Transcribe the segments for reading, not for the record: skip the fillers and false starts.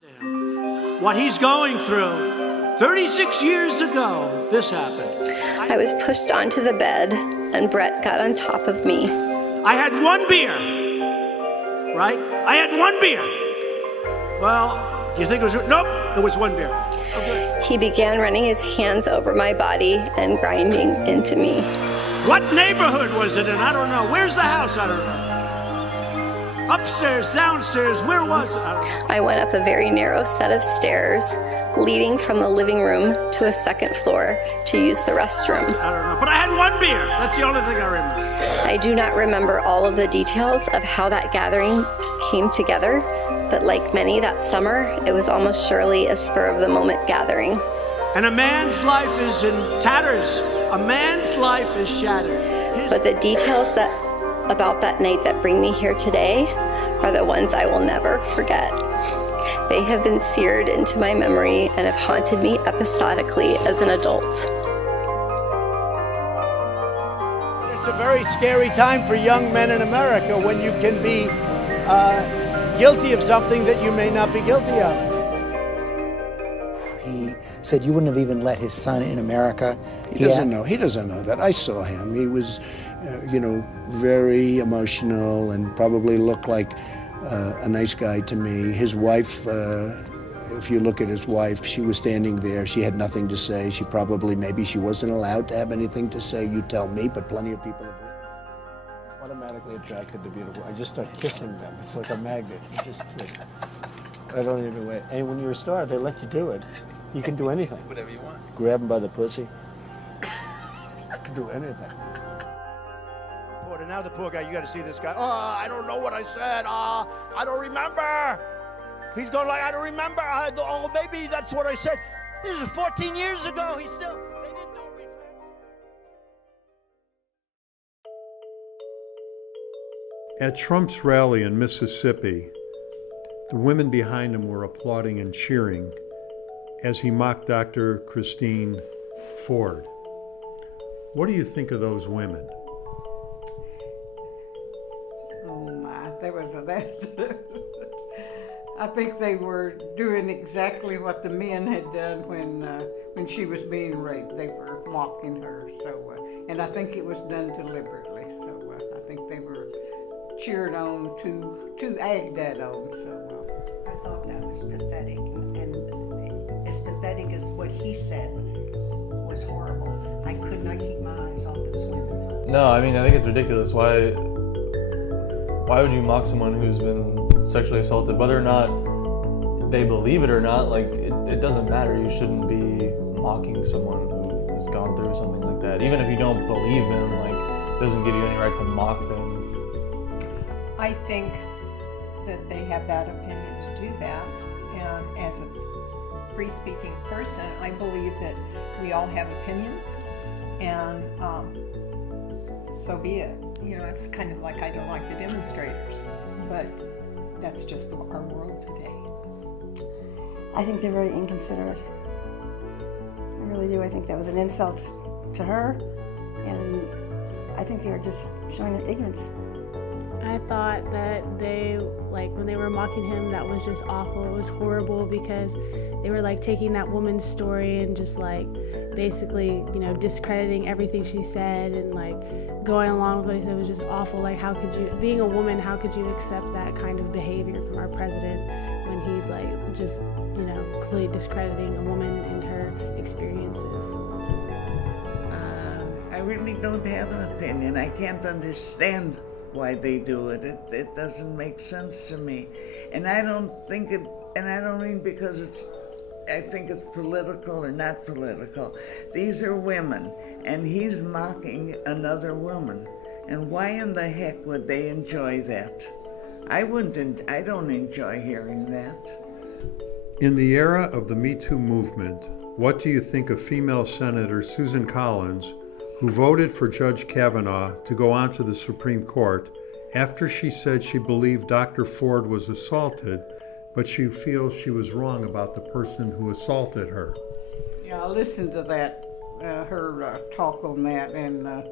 What he's going through. 36 years ago, this happened. I was pushed onto the bed, and Brett got on top of me. I had one beer, right? I had one beer. Well, you think it was, nope, there was one beer. Okay. He began running his hands over my body and grinding into me. What neighborhood was it in? I don't know. Where's the house? I don't know. Upstairs, downstairs, where was it? I don't know. I went up a very narrow set of stairs leading from the living room to a second floor to use the restroom. I don't know, but I had one beer. That's the only thing I remember. I do not remember all of the details of how that gathering came together, but like many that summer, it was almost surely a spur-of-the-moment gathering. And a man's life is in tatters. A man's life is shattered. But the details about that night that bring me here today are the ones I will never forget. They have been seared into my memory and have haunted me episodically as an adult. It's a very scary time for young men in America when you can be guilty of something that you may not be guilty of. He said you wouldn't have even let his son in America. He doesn't know that. I saw him. He was, very emotional and probably looked like a nice guy to me. His wife, if you look at his wife, she was standing there. She had nothing to say. Maybe she wasn't allowed to have anything to say. You tell me, but plenty of people have written. Automatically attracted to beautiful. I just start kissing them. It's like a magnet. You just kiss. I don't even wait. And when you're a star, they let you do it. You can do anything. Whatever you want. Grab them by the pussy. You can do anything. And now the poor guy, you got to see this guy. Oh, I don't know what I said. I don't remember. He's going like, I don't remember. Maybe that's what I said. This is 14 years ago. They didn't do a retract. At Trump's rally in Mississippi, the women behind him were applauding and cheering as he mocked Dr. Christine Ford. What do you think of those women? I think they were doing exactly what the men had done when she was being raped. They were mocking her, and I think it was done deliberately. So I think they were cheered on to egg that on. So I thought that was pathetic, and as pathetic as what he said was horrible. I could not keep my eyes off those women. No, I mean, I think it's ridiculous. Why would you mock someone who's been sexually assaulted? Whether or not they believe it or not, like, it doesn't matter. You shouldn't be mocking someone who has gone through something like that. Even if you don't believe them, like, it doesn't give you any right to mock them. I think that they have that opinion to do that. And as a free-speaking person, I believe that we all have opinions, and so be it. It's kind of like I don't like the demonstrators, but that's just our world today. I think they're very inconsiderate. I really do. I think that was an insult to her, and I think they were just showing their ignorance. I thought that when they were mocking him, that was just awful. It was horrible because they were taking that woman's story and just basically, discrediting everything she said and going along with what he said was just awful. How could you, being a woman, how could you accept that kind of behavior from our president when he's just, completely discrediting a woman and her experiences? I really don't have an opinion. I can't understand why they do it. It doesn't make sense to me. And I don't mean because I think it's political or not political. These are women, and he's mocking another woman. And why in the heck would they enjoy that? I don't enjoy hearing that. In the era of the Me Too movement, what do you think of female Senator Susan Collins, who voted for Judge Kavanaugh to go on to the Supreme Court after she said she believed Dr. Ford was assaulted, but she feels she was wrong about the person who assaulted her? Yeah, I listened to that, her talk on that, and I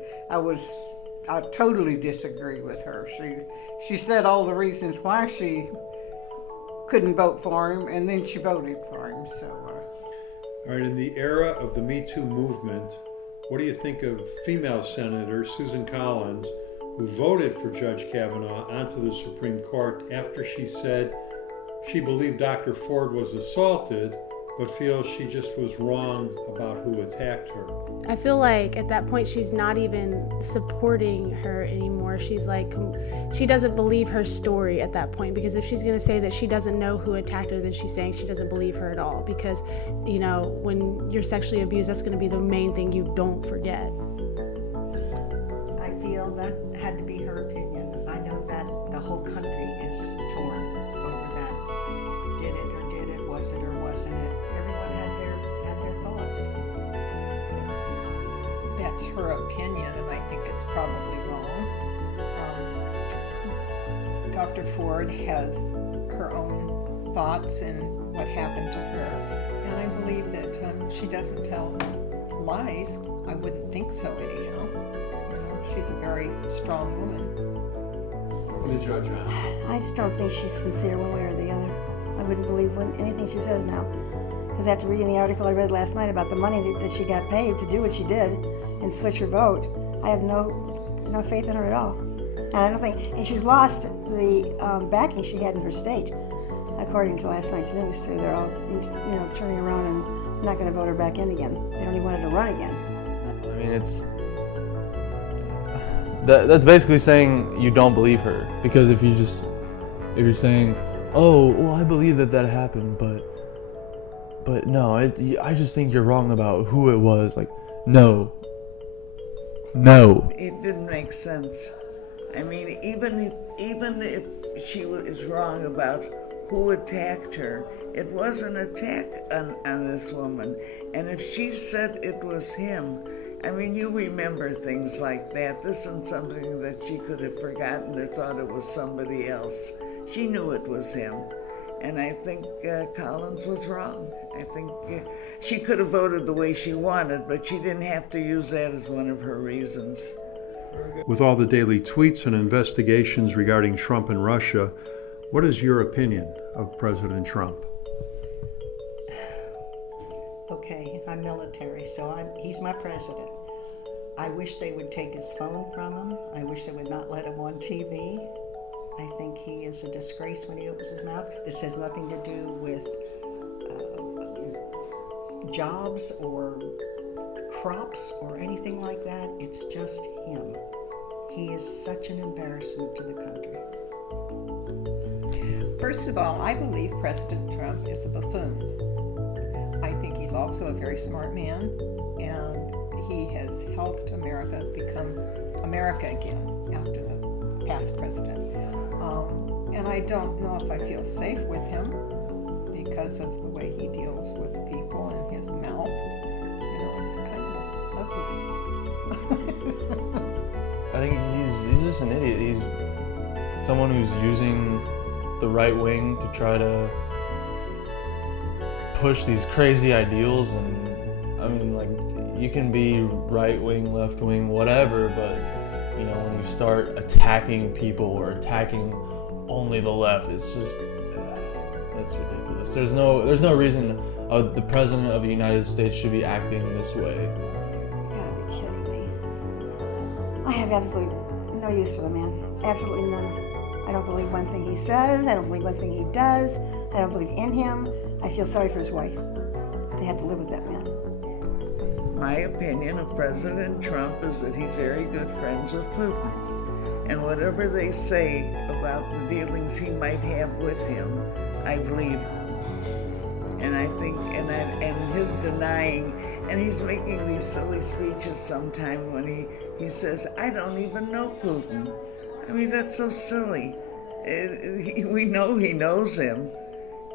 totally disagree with her. She said all the reasons why she couldn't vote for him, and then she voted for him. So. All right, in the era of the Me Too movement, what do you think of female Senator Susan Collins, who voted for Judge Kavanaugh onto the Supreme Court after she said she believed Dr. Ford was assaulted, but feels she just was wrong about who attacked her? I feel like at that point she's not even supporting her anymore. She's like, she doesn't believe her story at that point, because if she's gonna say that she doesn't know who attacked her, then she's saying she doesn't believe her at all, because, you know, when you're sexually abused, that's gonna be the main thing you don't forget. I feel that had to be her opinion. I know that the whole country is torn over that. Did it or did it? Was it or wasn't it? Everyone had their thoughts. That's her opinion, and I think it's probably wrong. Dr. Ford has her own thoughts and what happened to her, and I believe that she doesn't tell lies. I wouldn't think so anyhow. You know, she's a very strong woman. What did Judge on? I just don't think she's sincere one way or the other. I wouldn't believe anything she says now. Because after reading the article I read last night about the money that she got paid to do what she did and switch her vote, I have no faith in her at all. And I don't think, and she's lost the backing she had in her state, according to last night's news too. They're all, turning around and not going to vote her back in again. They don't even want her to run again. I mean, that's basically saying you don't believe her, because if you're saying, oh, well, I believe that happened, but no, I just think you're wrong about who it was. Like, no. It didn't make sense. I mean, even if she was wrong about who attacked her, it was an attack on this woman. And if she said it was him, I mean, you remember things like that. This isn't something that she could have forgotten or thought it was somebody else. She knew it was him. And I think Collins was wrong. I think she could have voted the way she wanted, but she didn't have to use that as one of her reasons. With all the daily tweets and investigations regarding Trump and Russia, what is your opinion of President Trump? Okay, I'm military, so he's my president. I wish they would take his phone from him. I wish they would not let him on TV. I think he is a disgrace when he opens his mouth. This has nothing to do with jobs or crops or anything like that. It's just him. He is such an embarrassment to the country. First of all, I believe President Trump is a buffoon. I think he's also a very smart man, and he has helped America become America again after the past president. And I don't know if I feel safe with him because of the way he deals with people and his mouth. You know, it's kind of ugly. I think he's just an idiot. He's someone who's using the right wing to try to push these crazy ideals. And I mean, like, you can be right wing, left wing, whatever, but you know, when you start attacking people or attacking only the left, it's just it's ridiculous. There's no reason the president of the United States should be acting this way. You gotta be kidding me. I have absolutely no use for the man. Absolutely none. I don't believe one thing he says. I don't believe one thing he does. I don't believe in him. I feel sorry for his wife. They have to live with that man. My opinion of President Trump is that he's very good friends with Putin. And whatever they say about the dealings he might have with him, I believe. And I think, and his denying, and he's making these silly speeches sometime when he says, I don't even know Putin. I mean, that's so silly. We know he knows him,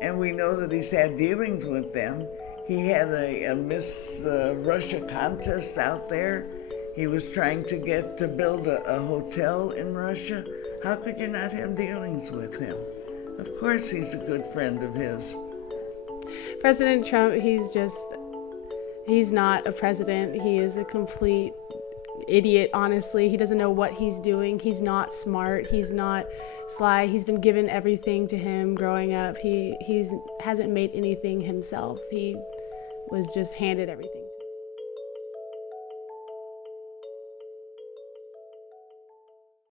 and we know that he's had dealings with them. He had a Miss Russia contest out there. He was trying to build a hotel in Russia. How could you not have dealings with him? Of course he's a good friend of his. President Trump, he's not a president. He is a complete idiot, honestly. He doesn't know what he's doing. He's not smart. He's not sly. He's been given everything to him growing up. He hasn't made anything himself. He was just handed everything.